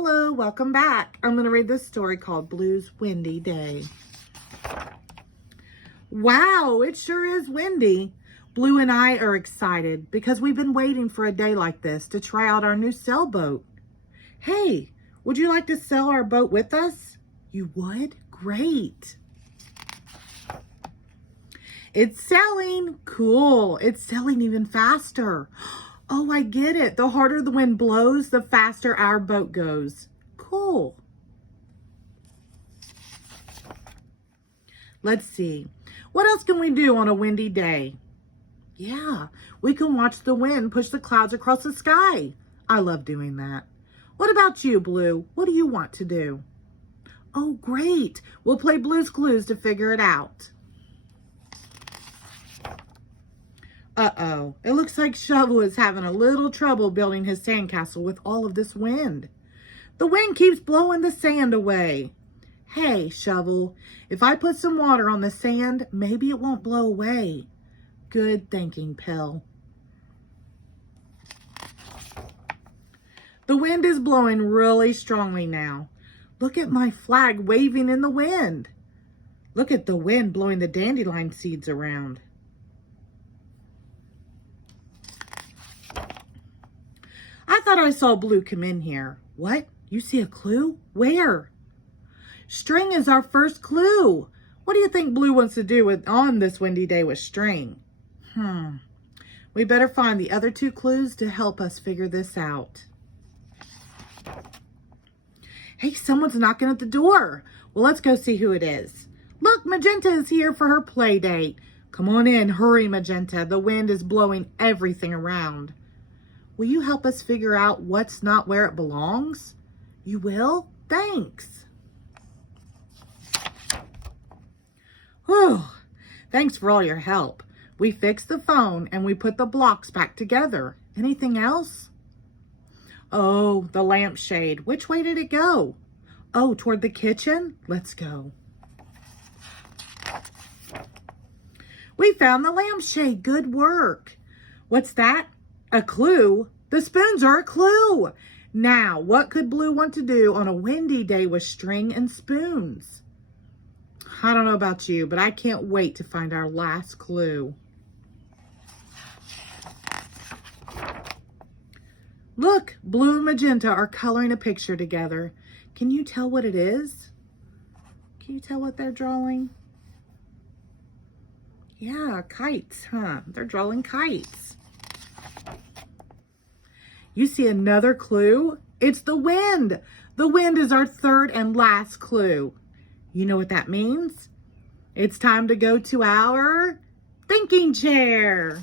Hello, welcome back. I'm going to read this story called Blue's Windy Day. Wow, it sure is windy. Blue and I are excited because we've been waiting for a day like this to try out our new sailboat. Hey, would you like to sail our boat with us? You would? Great. It's sailing. Cool. It's sailing even faster. Oh, I get it. The harder the wind blows, the faster our boat goes. Cool. Let's see. What else can we do on a windy day? Yeah, we can watch the wind push the clouds across the sky. I love doing that. What about you, Blue? What do you want to do? Oh, great. We'll play Blue's Clues to figure it out. Uh-oh, it looks like Shovel is having a little trouble building his sandcastle with all of this wind. The wind keeps blowing the sand away. Hey, Shovel, if I put some water on the sand, maybe it won't blow away. Good thinking, Pill. The wind is blowing really strongly now. Look at my flag waving in the wind. Look at the wind blowing the dandelion seeds around. I thought I saw Blue come in here. What? You see a clue? Where? String is our first clue. What do you think Blue wants to do on this windy day with string? We better find the other two clues to help us figure this out. Hey, someone's knocking at the door. Well, let's go see who it is. Look, Magenta is here for her play date. Come on in. Hurry, Magenta. The wind is blowing everything around. Will you help us figure out what's not where it belongs? You will? Thanks. Whew. Thanks for all your help. We fixed the phone and we put the blocks back together. Anything else? Oh, the lampshade. Which way did it go? Oh, toward the kitchen? Let's go. We found the lampshade. Good work. What's that? A clue? The spoons are a clue. Now, what could Blue want to do on a windy day with string and spoons? I don't know about you, but I can't wait to find our last clue. Look, Blue and Magenta are coloring a picture together. Can you tell what it is? Can you tell what they're drawing? Yeah, kites, huh? They're drawing kites. You see another clue? It's the wind. The wind is our third and last clue. You know what that means? It's time to go to our thinking chair.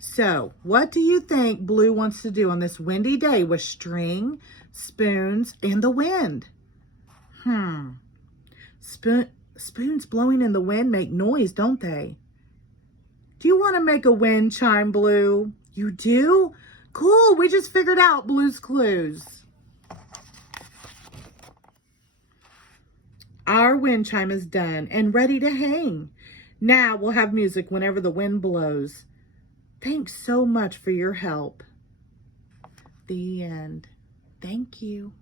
So, what do you think Blue wants to do on this windy day with string, spoons, and the wind? Spoons blowing in the wind make noise, don't they? Do you want to make a wind chime, Blue? You do? Cool, we just figured out Blue's Clues. Our wind chime is done and ready to hang. Now we'll have music whenever the wind blows. Thanks so much for your help. The end. Thank you.